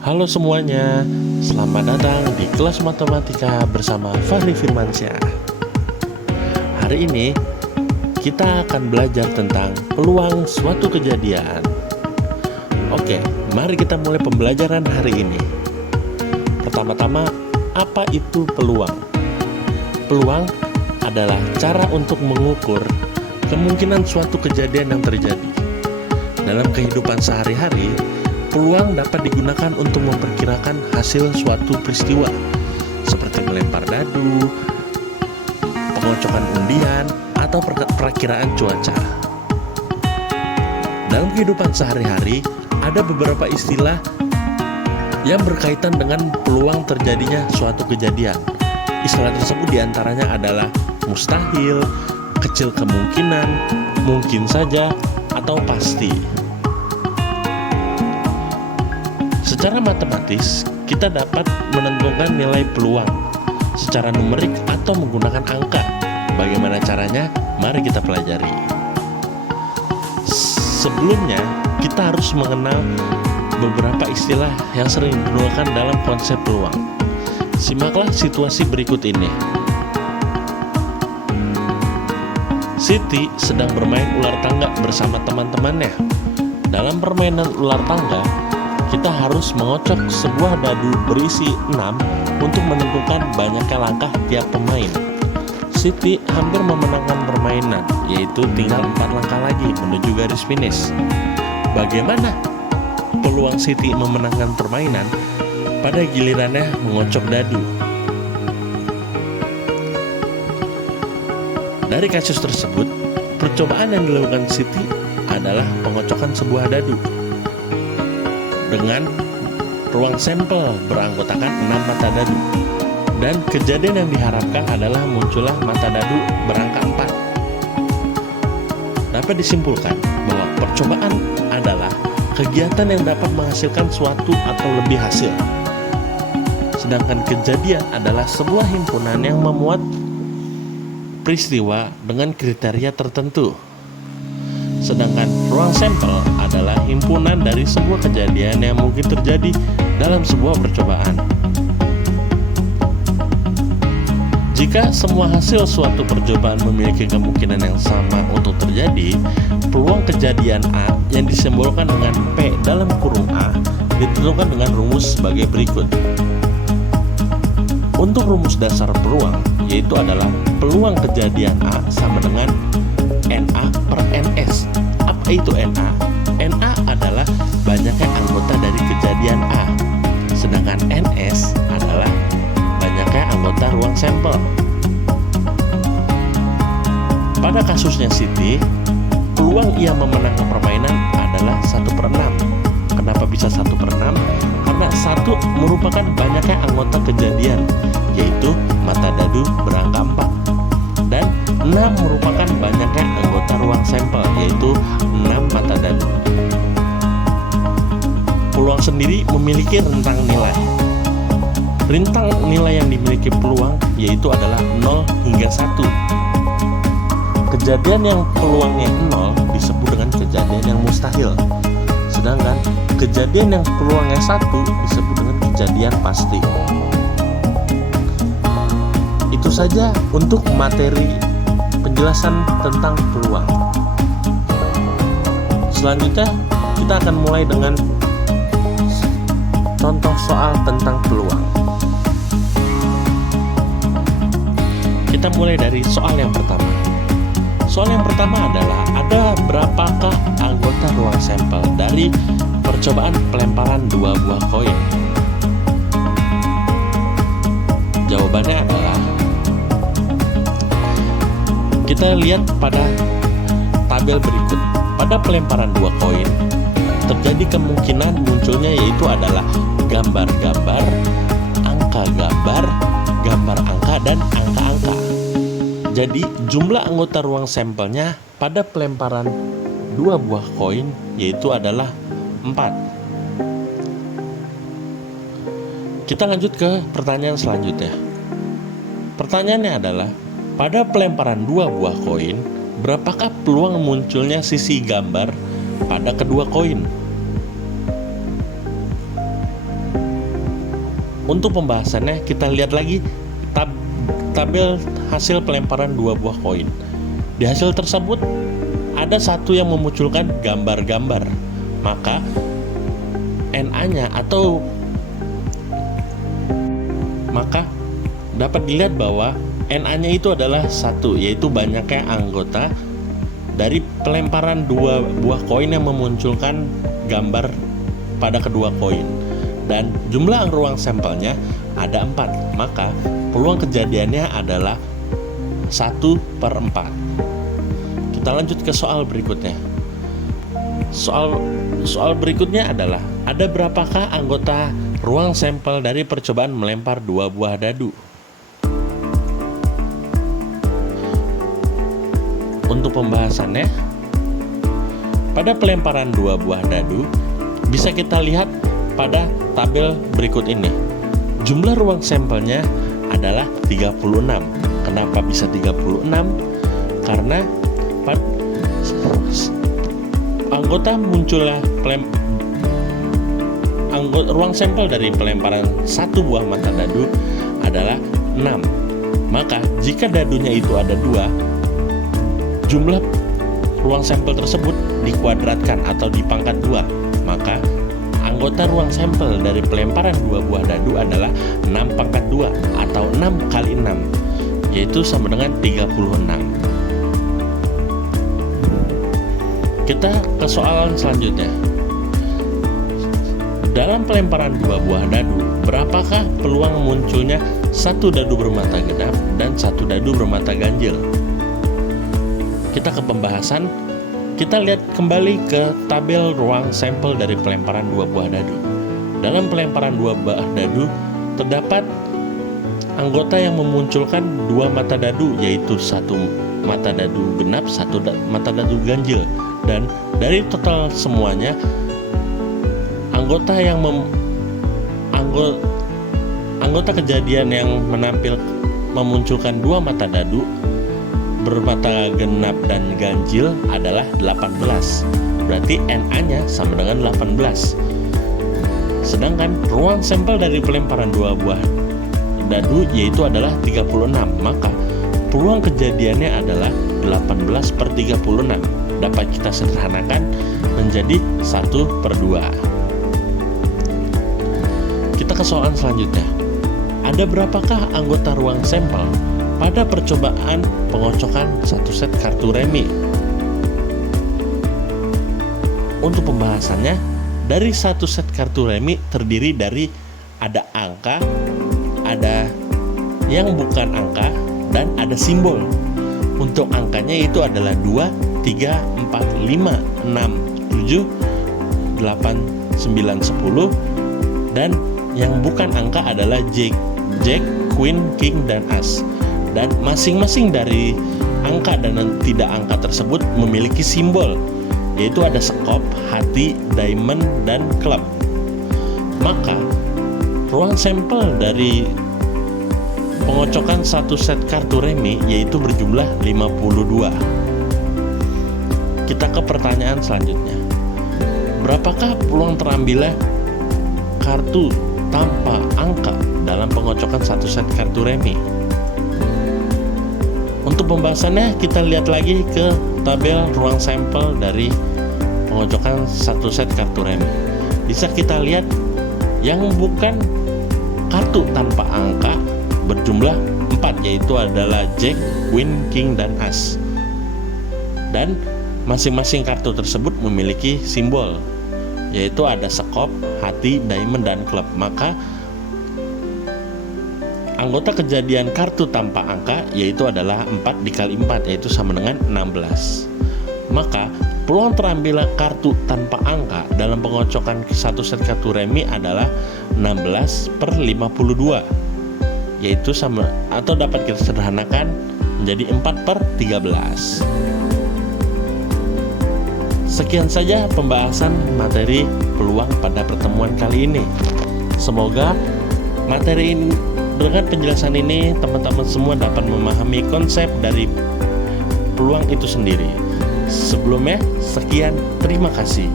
Halo semuanya, selamat datang di kelas matematika bersama Fahri Firmansyah. Hari ini kita akan belajar tentang peluang suatu kejadian. Oke, mari kita mulai pembelajaran hari ini. Pertama-tama, apa itu peluang? Peluang adalah cara untuk mengukur kemungkinan suatu kejadian yang terjadi. Dalam kehidupan sehari-hari, peluang dapat digunakan untuk memperkirakan hasil suatu peristiwa, seperti melempar dadu, pengocokan undian, atau perakiraan cuaca. Dalam kehidupan sehari-hari, ada beberapa istilah yang berkaitan dengan peluang terjadinya suatu kejadian. Istilah tersebut diantaranya adalah mustahil, kecil kemungkinan, mungkin saja, atau pasti. Secara matematis, kita dapat menentukan nilai peluang secara numerik atau menggunakan angka. Bagaimana caranya? Mari kita pelajari. Sebelumnya, kita harus mengenal beberapa istilah yang sering digunakan dalam konsep peluang. Simaklah situasi berikut ini. Siti sedang bermain ular tangga bersama teman-temannya. Dalam permainan ular tangga, kita harus mengocok sebuah dadu berisi 6 untuk menentukan banyaknya langkah tiap pemain. Siti hampir memenangkan permainan, yaitu tinggal 4 langkah lagi menuju garis finish. Bagaimana peluang Siti memenangkan permainan pada gilirannya mengocok dadu? Dari kasus tersebut, percobaan yang dilakukan Siti adalah pengocokan sebuah dadu dengan ruang sampel beranggotakan 6 mata dadu, dan kejadian yang diharapkan adalah muncullah mata dadu berangka 4. Dapat disimpulkan bahwa percobaan adalah kegiatan yang dapat menghasilkan suatu atau lebih hasil, sedangkan kejadian adalah sebuah himpunan yang memuat peristiwa dengan kriteria tertentu. Sedangkan ruang sampel adalah himpunan dari sebuah kejadian yang mungkin terjadi dalam sebuah percobaan. Jika semua hasil suatu percobaan memiliki kemungkinan yang sama untuk terjadi, peluang kejadian A yang disimbolkan dengan P dalam kurung A ditentukan dengan rumus sebagai berikut. Untuk rumus dasar peluang, yaitu adalah peluang kejadian A sama dengan NA per NS. Apa itu NA? NA adalah banyaknya anggota dari kejadian A, sedangkan NS adalah banyaknya anggota ruang sampel. Pada kasusnya Siti, peluang ia memenangkan permainan adalah 1/6. Kenapa bisa 1/6? Karena 1 merupakan banyaknya anggota kejadian, yaitu mata dadu berangka 4, dan 6 merupakan banyaknya anggota ruang sampel, yaitu 6 mata dadu. Peluang sendiri memiliki rentang nilai. Rentang nilai yang dimiliki peluang yaitu adalah 0 hingga 1. Kejadian yang peluangnya 0 disebut dengan kejadian yang mustahil, sedangkan kejadian yang peluangnya 1 disebut dengan kejadian pasti. Itu saja untuk materi penjelasan tentang peluang. Selanjutnya kita akan mulai dengan contoh soal tentang peluang. Kita mulai dari soal yang pertama. Soal yang pertama adalah, ada berapakah anggota ruang sampel dari percobaan pelemparan 2 buah koin? Jawabannya adalah, kita lihat pada tabel berikut. Pada pelemparan 2 koin, terjadi kemungkinan munculnya yaitu adalah gambar-gambar, angka gambar, gambar angka, dan angka-angka. Jadi jumlah anggota ruang sampelnya pada pelemparan 2 buah koin yaitu adalah 4. Kita lanjut ke pertanyaan selanjutnya. Pertanyaannya adalah, pada pelemparan 2 buah koin, berapakah peluang munculnya sisi gambar pada kedua koin? Untuk pembahasannya kita lihat lagi tabel hasil pelemparan 2 buah koin. Di hasil tersebut ada satu yang memunculkan gambar-gambar, maka NA-nya maka dapat dilihat bahwa NA-nya itu adalah 1, yaitu banyaknya anggota dari pelemparan 2 buah koin yang memunculkan gambar pada kedua koin. Dan jumlah ruang sampelnya ada 4, maka peluang kejadiannya adalah 1/4. Kita lanjut ke soal berikutnya. Soal berikutnya adalah, ada berapakah anggota ruang sampel dari percobaan melempar 2 buah dadu? Untuk pembahasannya, pada pelemparan 2 buah dadu bisa kita lihat pada tabel berikut ini. Jumlah ruang sampelnya adalah 36. Kenapa bisa 36? Karena anggota munculnya ruang sampel dari pelemparan 1 buah mata dadu adalah 6. Maka jika dadunya itu ada 2, jumlah ruang sampel tersebut dikuadratkan atau dipangkat 2, maka anggota ruang sampel dari pelemparan 2 buah dadu adalah 6/2 atau 6 kali 6, yaitu sama dengan 36. Kita ke soal selanjutnya. Dalam pelemparan 2 buah dadu, berapakah peluang munculnya 1 dadu bermata genap dan 1 dadu bermata ganjil? Kita ke pembahasan. Kita lihat kembali ke tabel ruang sampel dari pelemparan 2 buah dadu. Dalam pelemparan 2 buah dadu terdapat anggota yang memunculkan 2 mata dadu, yaitu 1 mata dadu genap, 1 mata dadu ganjil. Dan dari total semuanya, anggota kejadian yang memunculkan 2 mata dadu bermata genap dan ganjil adalah 18. Berarti NA-nya sama dengan 18. Sedangkan ruang sampel dari pelemparan 2 buah dadu yaitu adalah 36. Maka peluang kejadiannya adalah 18/36. Dapat kita sederhanakan menjadi 1/2. Kita ke soal selanjutnya. Ada berapakah anggota ruang sampel pada percobaan pengocokan 1 set kartu remi? Untuk pembahasannya, dari 1 set kartu remi terdiri dari ada angka, ada yang bukan angka, dan ada simbol. Untuk angkanya itu adalah 2, 3, 4, 5, 6, 7, 8, 9, 10. Dan yang bukan angka adalah Jack, Queen, King, dan As. Dan masing-masing dari angka dan tidak angka tersebut memiliki simbol, yaitu ada sekop, hati, diamond, dan klub. Maka ruang sampel dari pengocokan 1 set kartu remi yaitu berjumlah 52. Kita ke pertanyaan selanjutnya. Berapakah peluang terambilnya kartu tanpa angka dalam pengocokan 1 set kartu remi? Untuk pembahasannya kita lihat lagi ke tabel ruang sampel dari pengocokan 1 set kartu remi. Bisa kita lihat yang bukan kartu tanpa angka berjumlah 4, yaitu adalah Jack, Queen, King, dan As. Dan masing-masing kartu tersebut memiliki simbol, yaitu ada sekop, hati, diamond, dan klub. Maka anggota kejadian kartu tanpa angka yaitu adalah 4 dikali 4, yaitu sama dengan 16. Maka peluang terambil kartu tanpa angka dalam pengocokan 1 set kartu remi adalah 16/52, yaitu sama atau dapat kita sederhanakan menjadi 4/13. Sekian saja pembahasan materi peluang pada pertemuan kali ini. Semoga materi ini, dengan penjelasan ini, teman-teman semua dapat memahami konsep dari peluang itu sendiri. Sebelumnya, sekian, terima kasih.